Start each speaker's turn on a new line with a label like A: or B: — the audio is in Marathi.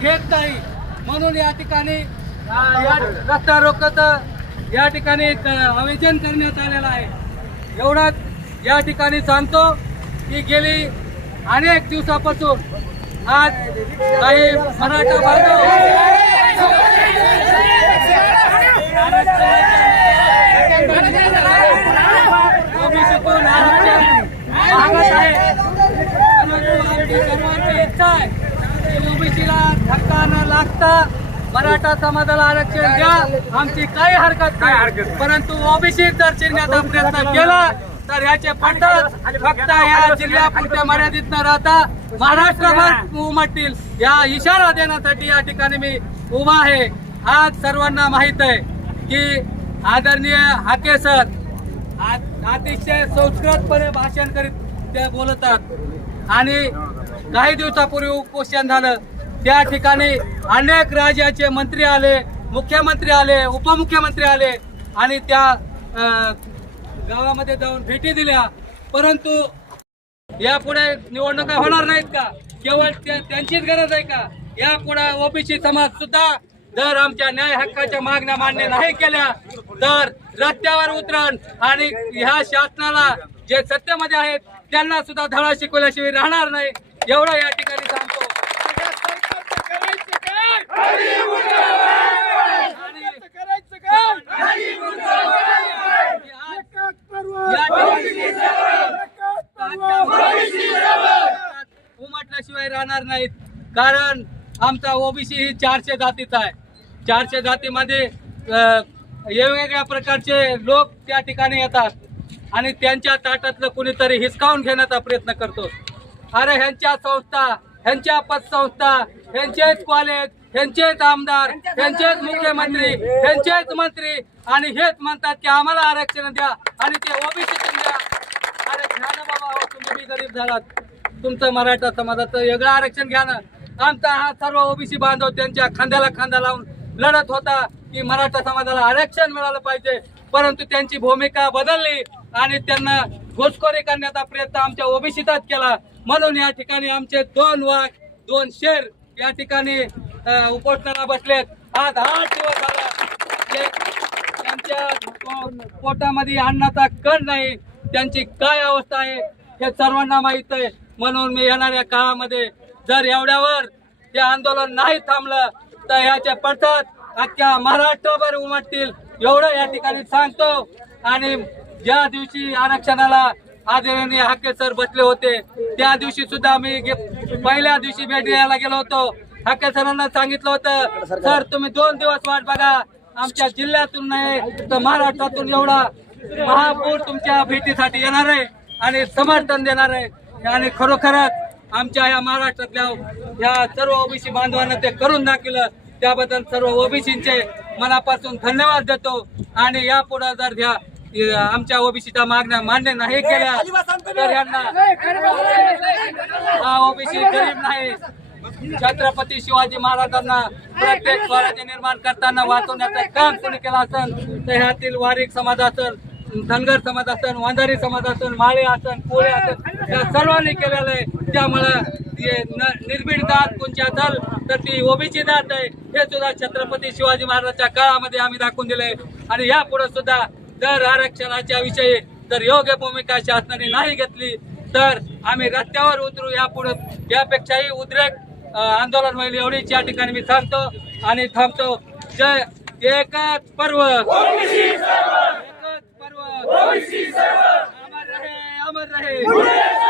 A: घेत नाही. म्हणून या ठिकाणी या रस्ता रोकत या ठिकाणी आयोजन करण्यात आलेलं आहे. एवढाच या ठिकाणी सांगतो की गेली अनेक दिवसापासून आज काही मराठा बांधव आरक्षण मागत आहे. परंतु आमची सर्वांची इच्छा आहे. लागता मराठा समाजाला आरक्षण द्या. आमची काही हरकत नाही. परंतु ओबीसी जर चिरण्याचा प्रयत्न केला तर याचे पडतात फक्त या जिल्ह्यापुरते मर्यादित न राहता महाराष्ट्रभर उमटतील. या इशारा देण्यासाठी या ठिकाणी मी उभा आहे. आज सर्वांना माहीत आहे की आदरणीय हाके सर अतिशय संस्कृतपणे भाषण करीत ते बोलतात. आणि काही दिवसापूर्वी उपोषण झालं. त्या ठिकाणी अनेक राज्याचे मंत्री आले मुख्यमंत्री आले उपमुख्यमंत्री आले आणि त्या गावामध्ये जाऊन भेटी दिल्या. परंतु यापुढे निवडणुका होणार नाहीत का? केवळ त्यांचीच गरज आहे का? यापुढे ओबीसी समाज सुद्धा जर आमच्या न्याय हक्काच्या मागण्या मान्य नाही केल्या तर रस्त्यावर उतरण आणि ह्या शासनाला जे सत्तेमध्ये आहेत त्यांना सुद्धा धडा शिकवल्याशिवाय राहणार नाही. एवढं या ठिकाणी सांगतो राहणार नाहीत. कारण आमचा ओबीसी ही चारशे जातीचा आहे. चारशे जातीमध्ये वेगवेगळ्या प्रकारचे लोक त्या ठिकाणी येतात. आणि त्यांच्या ताटातलं कुणीतरी हिसकावून घेण्याचा प्रयत्न करतो. अरे ह्यांच्या संस्था ह्यांच्या पतसंस्था ह्यांचेच कॉलेज ह्यांचेच आमदार ह्यांचेच मुख्यमंत्री ह्यांचेच मंत्री आणि हेच म्हणतात की आम्हाला आरक्षण द्या आणि ते ओबीसी द्या. अरे ज्ञानबाबा बाबा हो, तुम्ही गरीब झालात. तुमचं मराठा समाजाचं वेगळं आरक्षण घ्या ना. आमचा हा सर्व ओबीसी बांधव त्यांच्या खांद्याला खांदा लावून लढत होता की मराठा समाजाला आरक्षण मिळालं पाहिजे. परंतु त्यांची भूमिका बदलली आणि त्यांना घुसखोरी करण्याचा प्रयत्न आमच्या ओबीसीचाच केला. म्हणून या ठिकाणी आमचे दोन वाघ दोन शेर या ठिकाणी उपोषणाला बसलेत. आज आठ दिवस झाला त्यांच्या पोटामध्ये अन्नाचा कण नाही त्यांची काय अवस्था आहे हे सर्वांना माहीत आहे. म्हणून मी येणाऱ्या काळामध्ये जर एवढ्यावर हे आंदोलन नाही थांबलं तर ह्याचे पडतात अख्ख्या महाराष्ट्रभर उमटतील. एवढं या ठिकाणी सांगतो. आणि ज्या दिवशी आरक्षणाला आदरणीय हाके सर बसले होते त्या दिवशी सुद्धा मी गे- पहिल्या दिवशी भेट द्यायला गेलो होतो. हाके सरांना सांगितलं होतं सर तुम्ही दोन दिवस वाट बघा. आमच्या जिल्ह्यातून नाही तर महाराष्ट्रातून एवढा महापूर तुमच्या भेटीसाठी येणार आहे आणि समर्थन देणार आहे. आणि खरोखरच आमच्या या महाराष्ट्रातल्या या सर्व ओबीसी बांधवांना ते करून दाखवलं. त्याबद्दल सर्व ओबीसींचे मनापासून धन्यवाद देतो. आणि यापुढे जर ह्या आमच्या ओबीसीच्या मागण्या मान्य नाही केल्या तर यांना हा ओबीसी गरीब नाही. छत्रपती शिवाजी महाराजांना प्रत्येक स्वराज्य निर्माण करताना वाचवण्याचं काम कोणी केलं असेल तर ह्यातील वारिक समाज असेल धनगर समाज असन वांधारी समाज असन माळे असन कोळे असन या सर्वांनी केलेलं आहे. त्यामुळं हे न- निर्भीड दात कोणची असाल तर ती ओबीची दात आहे. हे सुद्धा छत्रपती शिवाजी महाराजांच्या काळामध्ये आम्ही दाखवून दिले आणि यापुढे सुद्धा जर आरक्षणाच्या विषयी जर योग्य भूमिका शासनाने नाही घेतली तर आम्ही रस्त्यावर उतरू. यापुढे यापेक्षाही उद्रेक आंदोलन होईल एवढीच या ठिकाणी मी थांबतो आणि थांबतो. जय एकच पर्व. एकच पर्व अमर रहे अमर रहे।